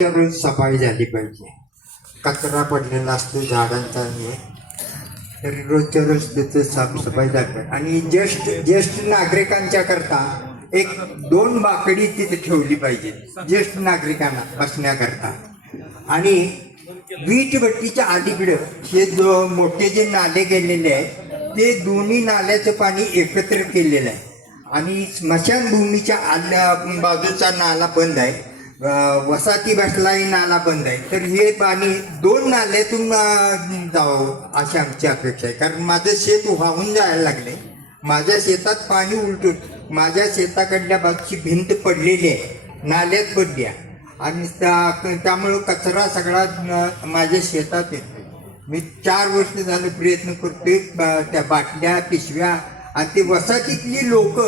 रोज सफाई झाली पाहिजे. कचरा पडलेला असतो झाडांचा हे, तरी रोजच्या रोज त्याचं साफसफाई झाली पाहिजे. आणि ज्येष्ठ नागरिकांच्या करता एक 2 बाकडी तिथे ठेवली पाहिजे ज्येष्ठ नागरिकांना बसण्याकरता. आणि वीटभट्टीच्या अलीकडं हे जो मोठे जे नाले गेलेले आहेत ते दोन्ही नाल्याचं पाणी एकत्र केलेलं आहे. आणि स्मशानभूमीच्या बाजूचा नाला बंद आहे, वसाहती बसलाही नाला बंद आहे. तर हे पाणी 2 नाल्यातून जावं अशी आमची अपेक्षा आहे. कारण माझं शेत वाहून जायला लागले, माझ्या शेतात पाणी उलटून माझ्या शेताकडल्या बाजूची भिंत पडलेली आहे, नाल्यात पडली आहे. आणि त्यामुळं कचरा सगळा माझ्या शेतात येतो. मी 4 वर्ष झालं प्रयत्न करतोय, त्या बाटल्या पिशव्या आणि ते वसाहतीतली लोक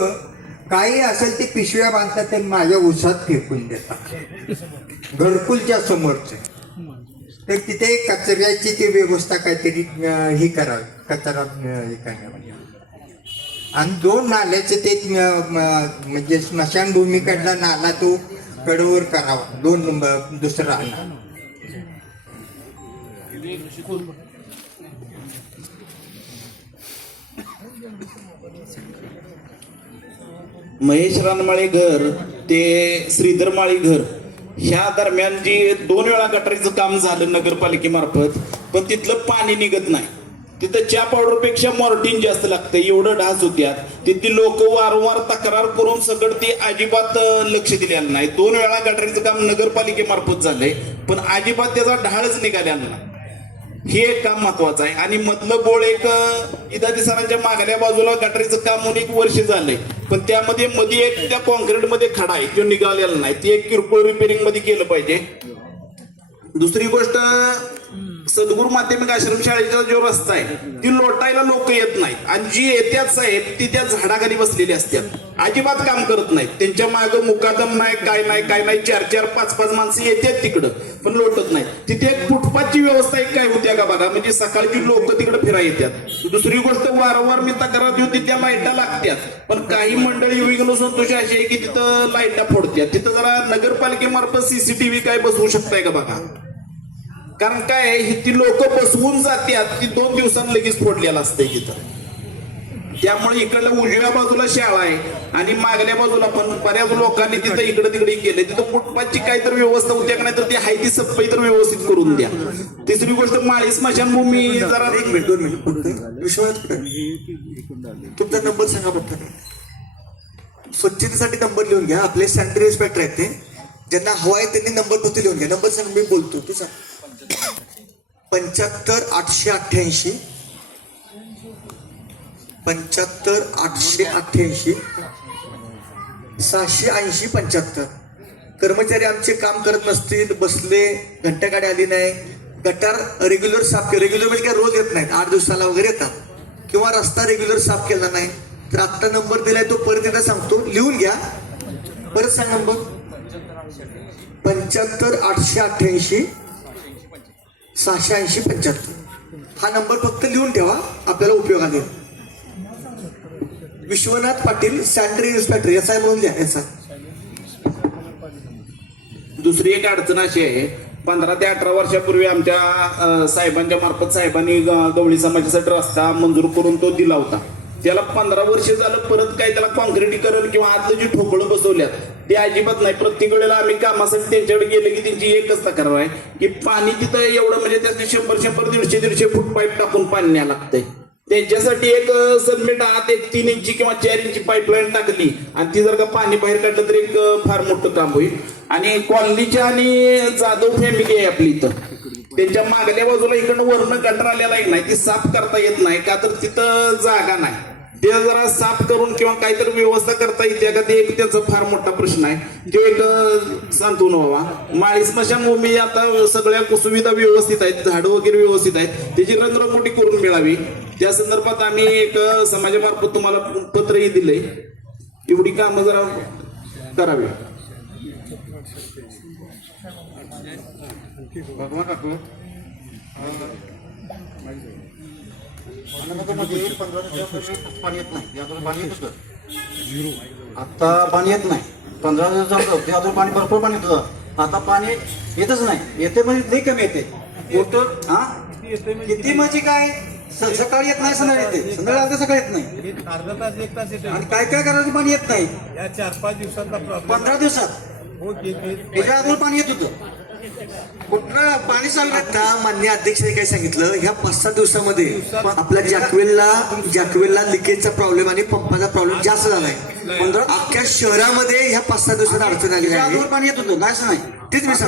काही असेल ते पिशव्या बांधतात आणि माझ्या उसात फेकून देतात घरकुलच्या समोरच. तर तिथे कचऱ्याची ती व्यवस्था काहीतरी ही करावी, कचरा हे करण्यामध्ये. आणि 2 नाल्याचे ते म्हणजे स्मशानभूमीकडला नाला तो कडवर करावा, 2 दुसरा नाला. महेश रानमाळे घर ते श्रीधर माळी घर ह्या दरम्यान जी 2 वेळा गटारीचं काम झालं नगरपालिकेमार्फत, पण तिथलं पाणी निघत नाही. तिथं चहा पावडरपेक्षा मॉर्टिन जास्त लागतं, एवढं ढास होत्यात. तिथली लोक वारंवार तक्रार करून सगळं ते अजिबात लक्ष दिलेलं नाही. 2 वेळा गटारीचं काम नगरपालिकेमार्फत झालंय, पण अजिबात त्याचा ढाळच निघालेला नाही. हे एक काम महत्वाचं आहे. आणि मधलं बोळ एक इदादी सरांच्या मागल्या बाजूला गटारीचं काम होऊन 1 वर्ष झालंय, पण त्यामध्ये मध्ये एक त्या कॉन्क्रीटमध्ये खडा आहे तो निघालेला नाही. ती एक किरकोळ रिपेरिंग मध्ये केलं पाहिजे. दुसरी गोष्ट, सद्गुरू माध्यमिक आश्रमशाळेचा जो रस्ता आहे ती लोटायला लोक येत नाहीत, आणि जी येत्यात साहेब ती त्या झाडाखाली बसलेली असतात, अजिबात काम करत नाहीत. त्यांच्या मागं मुकादम नाही, काय नाही 4-4, 5-5 माणसं येतात तिकडं, पण लोटत नाही. तिथे एक फुटपाथची व्यवस्था एक काय होत्या का बघा, म्हणजे सकाळची लोक तिकडे फिरा येतात. दुसरी गोष्ट, वारंवार मी तक्रार देऊन तिथल्या लाईटा लागतात, पण काही मंडळी विघ्न संतोष अशी आहे की तिथं लाईटा फोडतात. तिथं जरा नगरपालिकेमार्फत CCTV काय बसवू शकताय का बघा. कारण काय ती लोक बसवून जातात, ती 2 दिवसांनी लगेच फोडलेलं असतंय तिथं. त्यामुळे इकडल्या उजव्या बाजूला शाळा आहे आणि मागल्या बाजूला पण बऱ्याच लोकांनी तिथं इकडे तिकडे केले. तिथं फुटपाथची काहीतरी व्यवस्था होत्या का नाही, तर ती हाय ती सफाई तर व्यवस्थित करून द्या. तिसरी गोष्ट, माळी स्मशानभूमी जरा 1 मिनिट विश्वास तुमचा नंबर सांगा फक्त. स्वच्छतेसाठी नंबर लिहून घ्या. आपले सॅनिटरी इन्स्पेक्टर आहेत, ते ज्यांना हवा आहे त्यांनी नंबर फक्त लिहून घ्या. नंबर सांग, मी बोलतो तू सांग. 75 888 75 888 680 75. कर्मचारी आमचे काम करत नसतील, बसले, घंटागाडी आली नाही, गटार रेग्युलर साफ केलं, रेग्युलर म्हणजे काय रोज येत नाहीत, 8 दिवसाला वगैरे येतात, किंवा रस्ता रेग्युलर साफ केला नाही, तर आत्ता नंबर दिलाय तो परत एकदा सांगतो, लिहून घ्या. परत सांग नंबर. 75 888 680 75. हा नंबर फक्त लिहून ठेवा, आपल्याला उपयोगात येईल. Vishwanath Patil, sanitary inspector, SI म्हणून द्या, SI. दुसरी एक अडचण अशी आहे, 15 ते 18 वर्षापूर्वी आमच्या साहेबांच्या मार्फत साहेबांनी गवळी समाजासाठी रस्ता मंजूर करून तो दिला होता. त्याला 15 वर्ष झालं, परत काय त्याला कॉन्क्रिटीकरण किंवा आतलं जी ठोकळं बसवल्यात ते अजिबात नाही. प्रत्येक वेळेला आम्ही कामासाठी त्यांच्याकडे गेले की त्यांची एकच तक्रार आहे की पाणी तिथं एवढं, म्हणजे त्याचे 100-100, 150 फूट पाईप टाकून पाणी न्यायला लागतंय. त्यांच्यासाठी एक सबमिट आत एक 3 इंची किंवा 4 इंची पाईपलाईन टाकली आणि ती जर का पाणी बाहेर काढलं तर एक फार मोठं काम होईल. आणि कॉलनीच्या आणि जाधव फॅमिली आहे आपली इथं, त्यांच्या मागल्या बाजूला इकडनं वरनं गटर आलेला नाही, ती साफ करता येत नाही का, तर तिथं जागा नाही. ते जरा साफ करून किंवा काहीतरी व्यवस्था करता येते का, ते एक त्याचा फार मोठा प्रश्न आहे. तो एक सांत्वन व्हावा. माळी स्मशानभूमी आता सगळ्या सुविधा व्यवस्थित आहेत, झाडं वगैरे व्यवस्थित आहेत, त्याची रंगरंगोटी करून मिळावी. त्या संदर्भात आम्ही एक समाजामार्फत तुम्हाला पत्रही दिलंय. एवढी कामं जरा करावी. पाणी येत नाही, पाणी येत आता पाणी येत नाही. 15 दिवस झालं ते अजून पाणी भरपूर पाणी येतं. आता पाणी येतच नाही, येते म्हणजे लई कमी येते. मोटर हा किती म्हणजे काय सकाळी येत नाही, संध्याकाळी येते, संध्याकाळी आलं तर सकाळी येत नाही. अर्धा तास 1 तास येते. आणि काय काय करायचं पाणी येत नाही. या 4-5 दिवसातला प्रॉब्लेम 15 दिवसात हो ठीक आहे. त्याच्या अगोदर पाणी येत होतं. कुठलं पाणी चालू आहे? आता मान्य अध्यक्षांनी काय सांगितलं, ह्या 5-7 दिवसामध्ये आपल्या जॅकवेलला लिकेजचा प्रॉब्लेम आणि पंपाचा प्रॉब्लेम जास्त झालाय. 15 अख्ख्या शहरामध्ये ह्या 5-7 दिवसात अडचण आलेली त्याच्या आहे. अगोदर पाणी येत होतं, नाही असं नाही. तेच मी सांगतो.